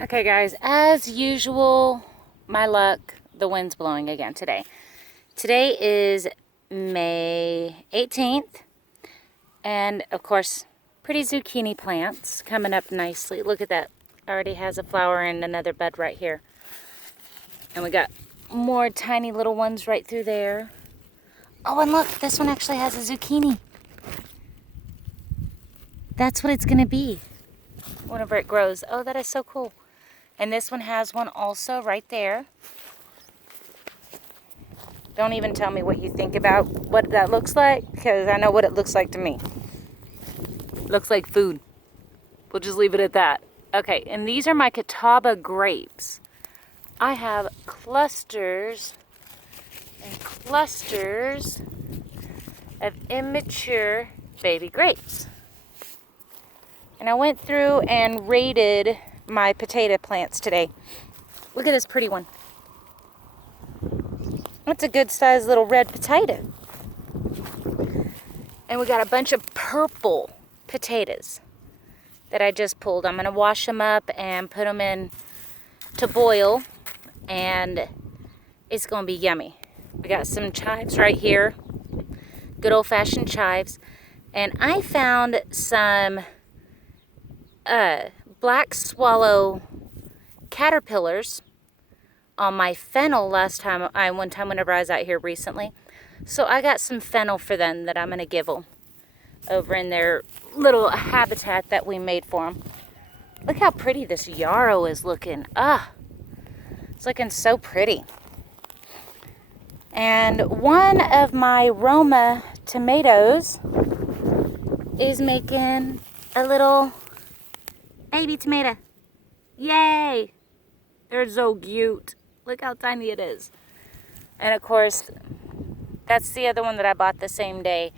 Okay guys, as usual, my luck, the wind's blowing again today. Today is May 18th, and of course, pretty zucchini plants coming up nicely. Look at that, already has a flower and another bud right here. And we got more tiny little ones right through there. Oh, and look, this one actually has a zucchini. That's what it's gonna be whenever it grows. Oh, that is so cool. And this one has one also right there. Don't even tell me what you think about what that looks like, because I know what it looks like to me. Looks like food. We'll just leave it at that. Okay, and these are my Catawba grapes. I have clusters and clusters of immature baby grapes. And I went through and rated my potato plants today. Look at this pretty one. That's a good sized little red potato. And we got a bunch of purple potatoes that I just pulled. I'm gonna wash them up and put them in to boil, and it's gonna be yummy. We got some chives right here, good old fashioned chives. And I found some black swallow caterpillars on my fennel one time whenever I was out here recently. So I got some fennel for them that I'm gonna give them over in their little habitat that we made for them. Look how pretty this yarrow is looking. It's looking so pretty. And one of my Roma tomatoes is making a little baby tomato. Yay! They're so cute. Look how tiny it is. And of course, that's the other one that I bought the same day.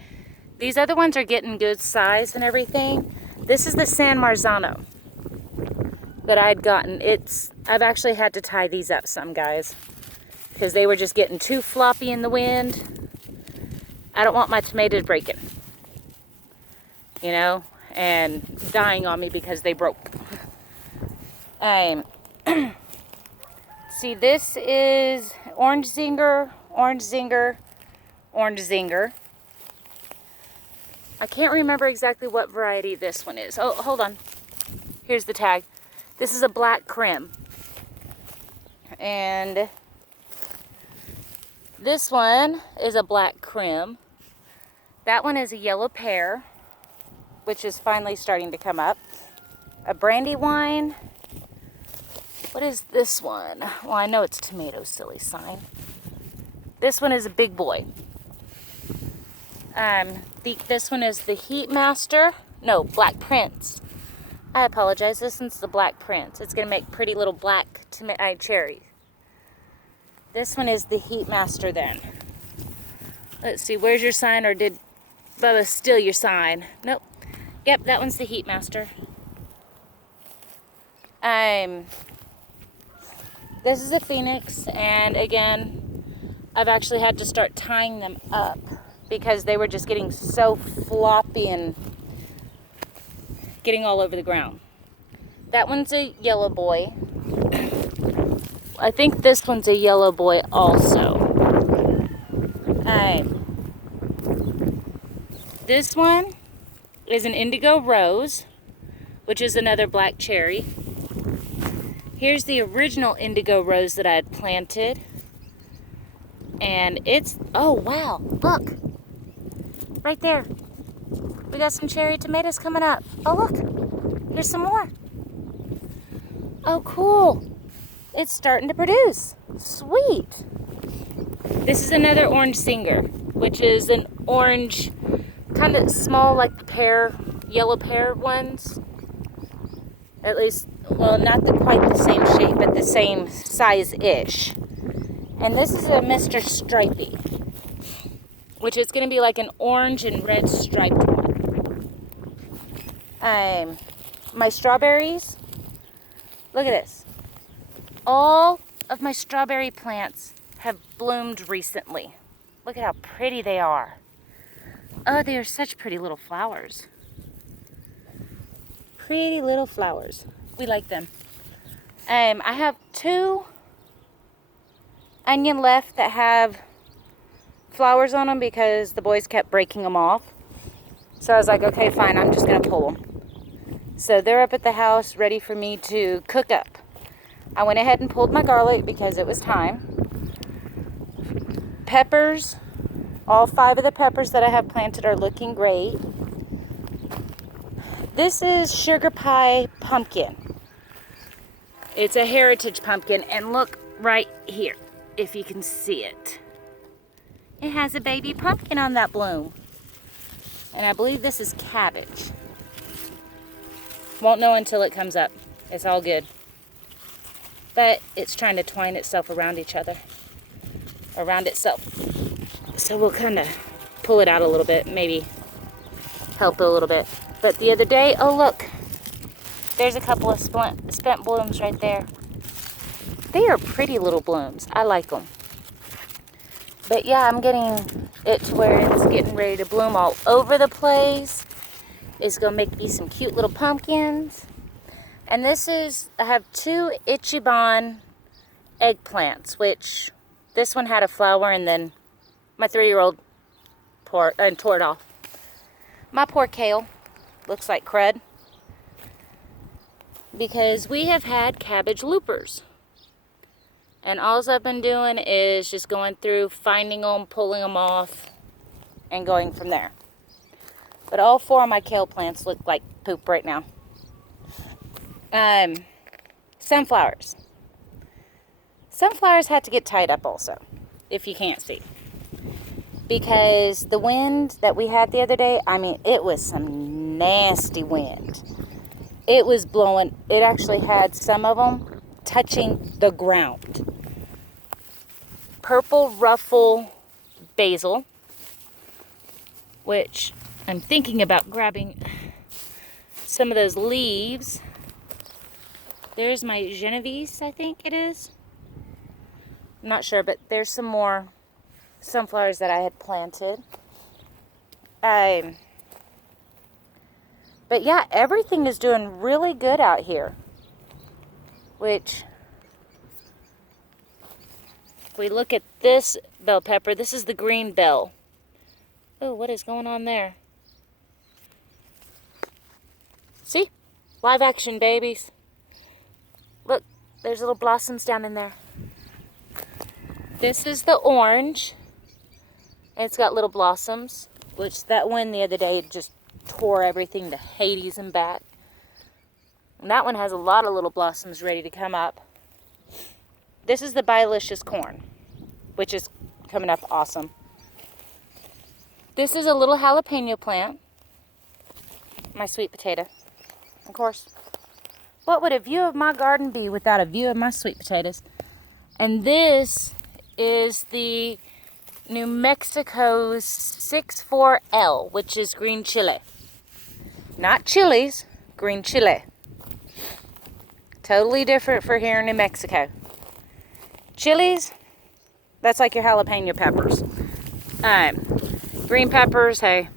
These other ones are getting good size and everything. This is the San Marzano that I'd gotten. I've actually had to tie these up some, guys, because they were just getting too floppy in the wind. I don't want my tomato breaking, and dying on me because they broke. See, this is orange zinger, orange zinger, orange zinger. I can't remember exactly what variety this one is. Oh, hold on. Here's the tag. This is a black crim. And this one is a black crim. That one is a yellow pear, which is finally starting to come up. A Brandywine. What is this one? Well, I know it's tomato, silly sign. This one is a big boy. This one is the Heat Master. No, Black Prince. I apologize. This one's the Black Prince. It's going to make pretty little black cherries. This one is the Heat Master then. Let's see. Where's your sign, or did Bubba steal your sign? Nope. Yep, that one's the Heat Master. This is a Phoenix, and again, I've actually had to start tying them up because they were just getting so floppy and getting all over the ground. That one's a yellow boy. I think this one's a yellow boy also. This one is an indigo rose, which is another black cherry. Here's the original indigo rose that I had planted. And oh wow, look. Right there. We got some cherry tomatoes coming up. Oh look, here's some more. Oh cool. It's starting to produce. Sweet. This is another orange zinger, which is an orange, kind of small like the yellow pear ones. At least, well, not quite the same shape, but the same size-ish. And this is a Mr. Stripey, which is going to be like an orange and red striped one. My strawberries, look at this. All of my strawberry plants have bloomed recently. Look at how pretty they are. Oh, they are such pretty little flowers. Pretty little flowers. We like them. I have 2 onion left that have flowers on them because the boys kept breaking them off. So I was like, okay, fine, I'm just gonna pull them. So they're up at the house ready for me to cook up. I went ahead and pulled my garlic because it was time. Peppers, all 5 of the peppers that I have planted are looking great. This is sugar pie pumpkin. It's a heritage pumpkin, and look right here, if you can see it. It has a baby pumpkin on that bloom. And I believe this is cabbage. Won't know until it comes up. It's all good. But it's trying to twine itself around each other. Around itself. So we'll kind of pull it out a little bit, maybe help it a little bit. But the other day, oh look, there's a couple of spent blooms right there. They are pretty little blooms. I like them. But yeah, I'm getting it to where it's getting ready to bloom all over the place. It's gonna make me some cute little pumpkins. And this is, I have 2 Ichiban eggplants, which this one had a flower and then my 3-year-old tore it off. My poor kale looks like crud because we have had cabbage loopers. And all I've been doing is just going through, finding them, pulling them off, and going from there. But all 4 of my kale plants look like poop right now. Sunflowers. Sunflowers had to get tied up also, if you can't see. Because the wind that we had the other day, I mean, it was some nasty wind. It was blowing, it actually had some of them touching the ground. Purple ruffle basil, which I'm thinking about grabbing some of those leaves. There's my Genovese, I think it is. I'm not sure, but there's some more sunflowers that I had planted. But yeah, everything is doing really good out here. Which, if we look at this bell pepper, this is the green bell. Oh, what is going on there? See? Live action, babies. Look, there's little blossoms down in there. This is the orange. It's got little blossoms, which that one the other day just tore everything to Hades and back. And that one has a lot of little blossoms ready to come up. This is the Bilicious corn, which is coming up awesome. This is a little jalapeno plant. My sweet potato, of course. What would a view of my garden be without a view of my sweet potatoes? And this is the New Mexico's 6,4L, which is green chili. Not chilies, green chili. Totally different for here in New Mexico. Chilies, that's like your jalapeno peppers. Green peppers, hey,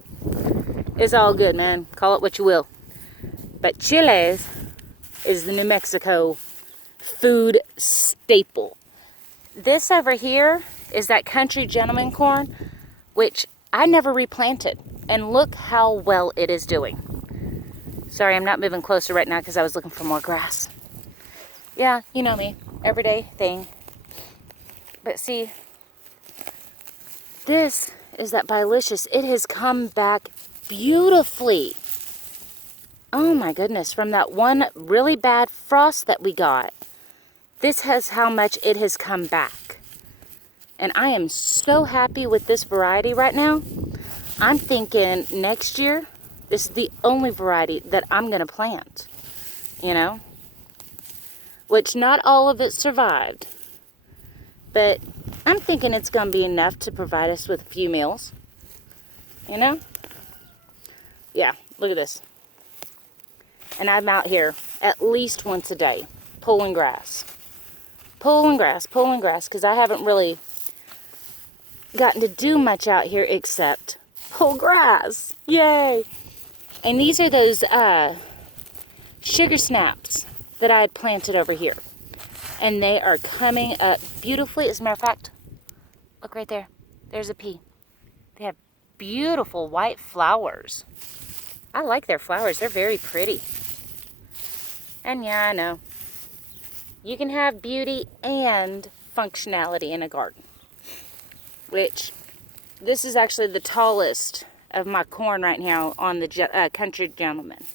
it's all good, man. Call it what you will. But chilies is the New Mexico food staple. This over here is that country gentleman corn, which I never replanted. And look how well it is doing. Sorry, I'm not moving closer right now because I was looking for more grass. Yeah, you know me, everyday thing. But see, this is that Bilicious. It has come back beautifully. Oh my goodness, from that one really bad frost that we got. This is how much it has come back. And I am so happy with this variety right now. I'm thinking next year, this is the only variety that I'm going to plant. You know? Which not all of it survived. But I'm thinking it's going to be enough to provide us with a few meals. You know? Yeah, look at this. And I'm out here at least once a day, pulling grass. Pulling grass, because I haven't really gotten to do much out here except pull grass. Yay! And these are those sugar snaps that I had planted over here. And they are coming up beautifully. As a matter of fact, look right there. There's a pea. They have beautiful white flowers. I like their flowers. They're very pretty. And yeah, I know. You can have beauty and functionality in a garden. Which, this is actually the tallest of my corn right now on the Country Gentleman.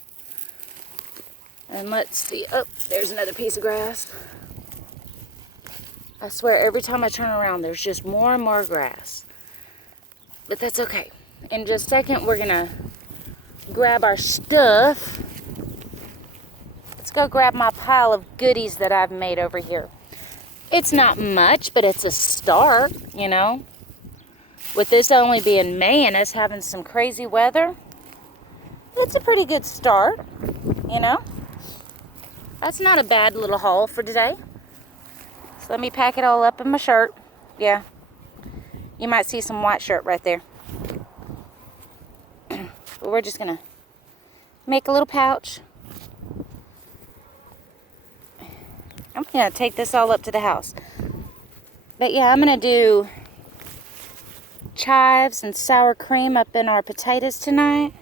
And let's see. Oh, there's another piece of grass. I swear, every time I turn around, there's just more and more grass. But that's okay. In just a second, we're going to grab our stuff. Let's go grab my pile of goodies that I've made over here. It's not much, but it's a start, you know. With this only being May and us having some crazy weather, it's a pretty good start, you know. That's not a bad little haul for today. So let me pack it all up in my shirt. Yeah. You might see some white shirt right there. But we're just going to make a little pouch. I'm going to take this all up to the house. But yeah, I'm going to do chives and sour cream up in our potatoes tonight.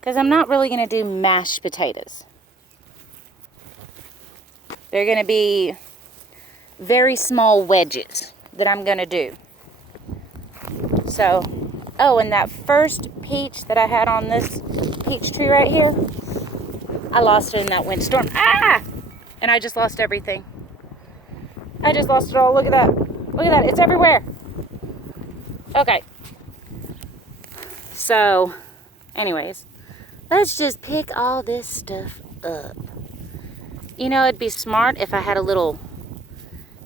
Because I'm not really going to do mashed potatoes. They're going to be very small wedges that I'm going to do. So, oh, and that first peach that I had on this peach tree right here, I lost it in that windstorm. Ah! And I just lost everything. I just lost it all. Look at that. Look at that. It's everywhere. Okay. So, anyways, let's just pick all this stuff up. You know, it'd be smart if I had a little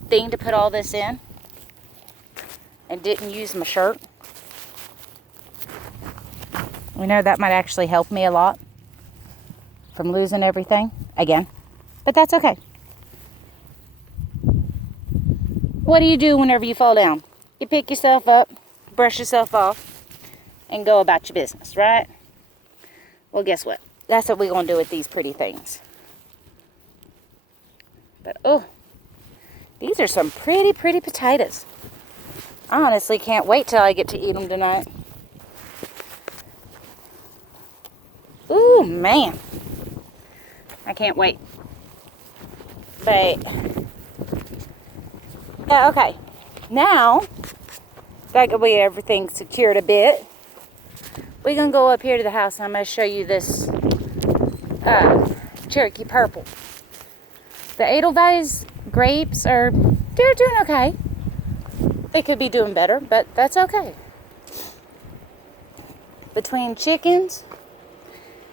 thing to put all this in and didn't use my shirt. You know, that might actually help me a lot from losing everything again. But that's okay. What do you do whenever you fall down? You pick yourself up, brush yourself off, and go about your business, right? Well, guess what? That's what we're going to do with these pretty things. But, oh, these are some pretty, pretty potatoes. I honestly can't wait till I get to eat them tonight. Ooh, man. I can't wait. But, okay. Now, that we get everything secured a bit, we're going to go up here to the house and I'm going to show you this Cherokee Purple. The Edelweiss grapes they're doing okay. They could be doing better, but that's okay. Between chickens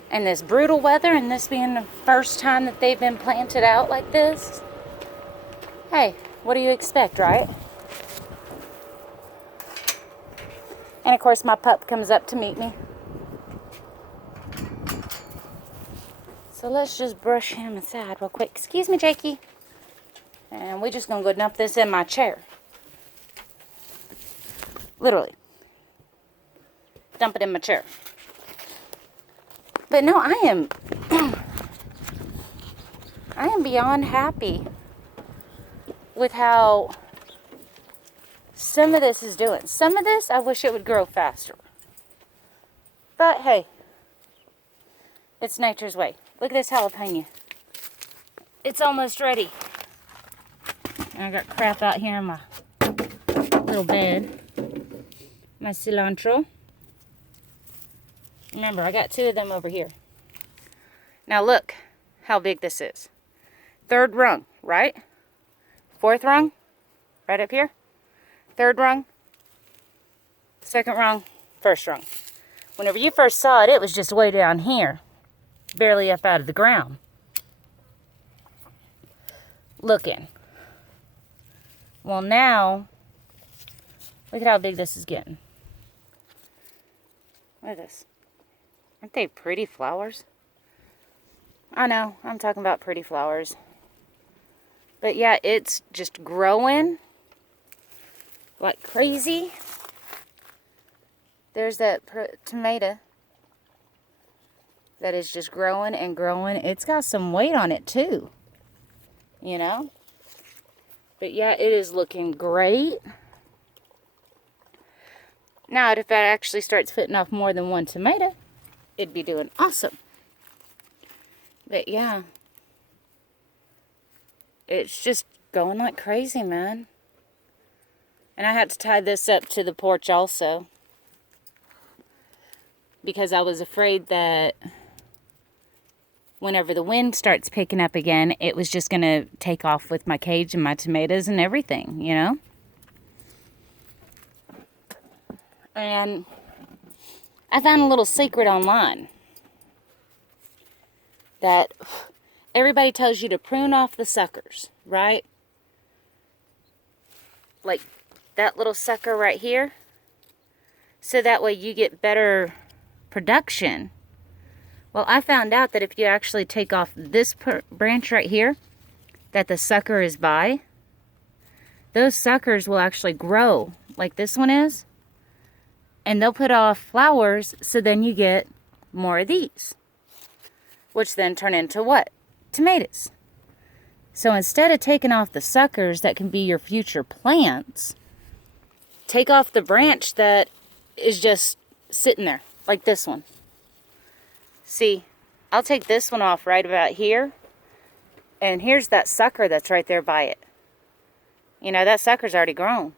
and this brutal weather and this being the first time that they've been planted out like this, hey, what do you expect, right? And of course my pup comes up to meet me. So let's just brush him aside real quick. Excuse me, Jakey. And we're just going to go dump this in my chair. Literally. Dump it in my chair. But no, I am beyond happy with how some of this is doing. Some of this, I wish it would grow faster. But hey, it's nature's way. Look at this jalapeno. It's almost ready. And I got crap out here in my little bed. My cilantro. Remember, I got 2 of them over here. Now look how big this is. 3rd rung, right? 4th rung, right up here. 3rd rung, 2nd rung, 1st rung. Whenever you first saw it, it was just way down here. Barely up out of the ground. Looking. Well, now, look at how big this is getting. Look at this. Aren't they pretty flowers? I know, I'm talking about pretty flowers. But yeah, it's just growing like crazy. There's that tomato that is just growing and growing. It's got some weight on it too, you know? But yeah, it is looking great. Now, if it actually starts fitting off more than one tomato, it'd be doing awesome. But yeah, it's just going like crazy, man. And I had to tie this up to the porch also, because I was afraid that whenever the wind starts picking up again, it was just going to take off with my cage and my tomatoes and everything, you know? And I found a little secret online that everybody tells you to prune off the suckers, right? Like that little sucker right here. So that way you get better production. Well, I found out that if you actually take off this branch right here that the sucker is by, those suckers will actually grow like this one is. And they'll put off flowers, so then you get more of these. Which then turn into what? Tomatoes. So instead of taking off the suckers that can be your future plants, take off the branch that is just sitting there, like this one. See, I'll take this one off right about here. And here's that sucker that's right there by it. You know, that sucker's already grown.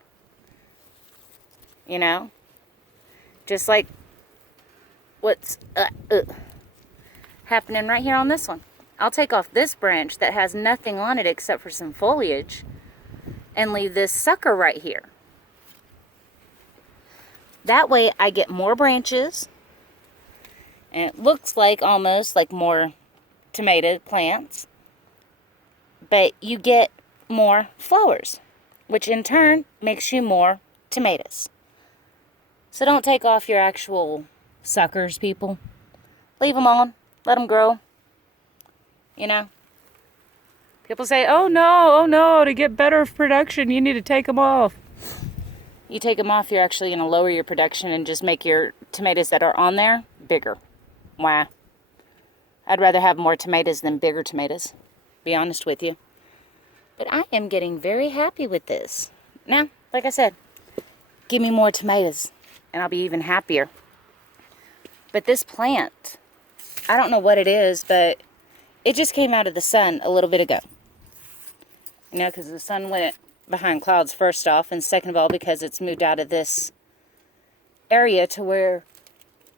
You know? Just like what's happening right here on this one. I'll take off this branch that has nothing on it except for some foliage and leave this sucker right here. That way I get more branches and it looks like almost like more tomato plants, but you get more flowers, which in turn makes you more tomatoes. So don't take off your actual suckers, people. Leave them on. Let them grow. You know? People say, oh no, to get better production, you need to take them off. You take them off, you're actually going to lower your production and just make your tomatoes that are on there bigger. Wow. I'd rather have more tomatoes than bigger tomatoes, be honest with you. But I am getting very happy with this. Now, like I said, give me more tomatoes and I'll be even happier. But this plant, I don't know what it is, but it just came out of the sun a little bit ago. You know, because the sun went behind clouds first off, and second of all because it's moved out of this area to where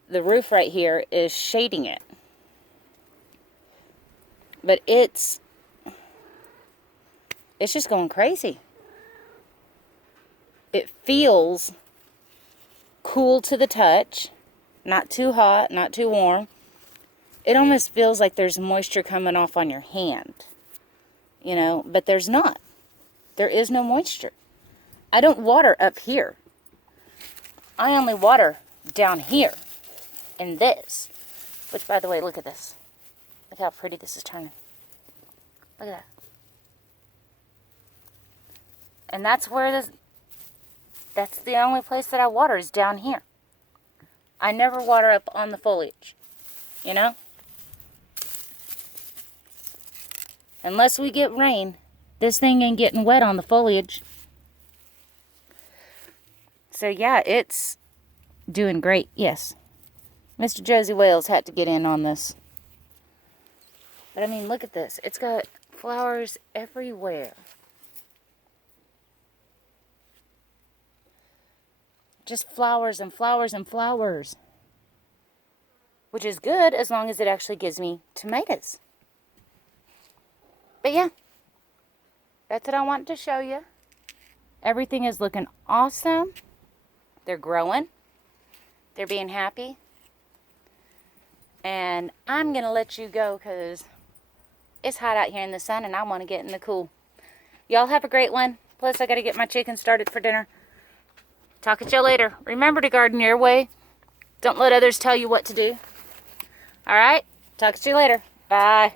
the roof right here is shading it. But it's just going crazy. It feels cool to the touch, not too hot, not too warm. It almost feels like there's moisture coming off on your hand, you know, but there's not. There is no moisture. I don't water up here. I only water down here in this, which, by the way, look at this. Look how pretty this is turning. Look at that. And that's where that's the only place that I water is down here. I never water up on the foliage, you know? Unless we get rain, this thing ain't getting wet on the foliage. So yeah, it's doing great, yes. Mr. Josie Wales had to get in on this. But I mean, look at this. It's got flowers everywhere. Just flowers and flowers and flowers. Which is good as long as it actually gives me tomatoes. But yeah, that's what I wanted to show you. Everything is looking awesome. They're growing. They're being happy. And I'm going to let you go because it's hot out here in the sun and I want to get in the cool. Y'all have a great one. Plus, I got to get my chicken started for dinner. Talk at you later. Remember to garden your way. Don't let others tell you what to do. All right? Talk to you later. Bye.